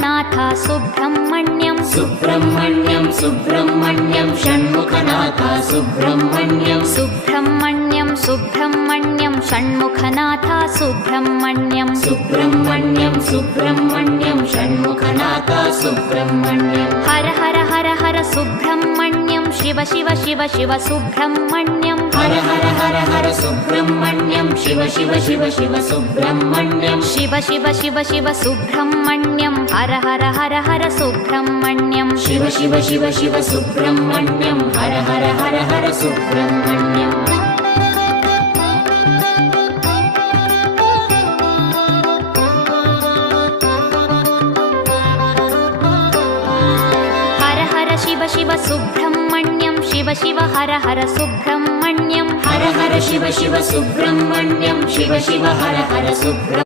Shanmukhanath Subrahmanyam Subrahmanyam Subrahmanyam Shanmukhanath Subrahmanyam Subrahmanyam Subrahmanyam Shanmukhanath Subrahmanyam Subrahmanyam Subrahmanyam Shanmukhanath Subrahmanyam Har Har Har Har Subrahmanyam Shiva Shiva Shiva Shiva Subrahmanyam Har Har Har Har Subrahmanyam Shiva Shiva Shiva Shiva Subrahmanyam Shiva Shiva Shiva Shiva Subrahmanyam Har Har Har Har Subrahmanyam Shiva Shiva Shiva Shiva Subrahmanyam Har Har Har Har Subrahmanyam Har Har Shiva Shiva Subrahmanyam Shiva Shiva Har Har Subrahmanyam Har Har Shiva Shiva Subrahmanyam Shiva Shiva Har Har Subrahmanyam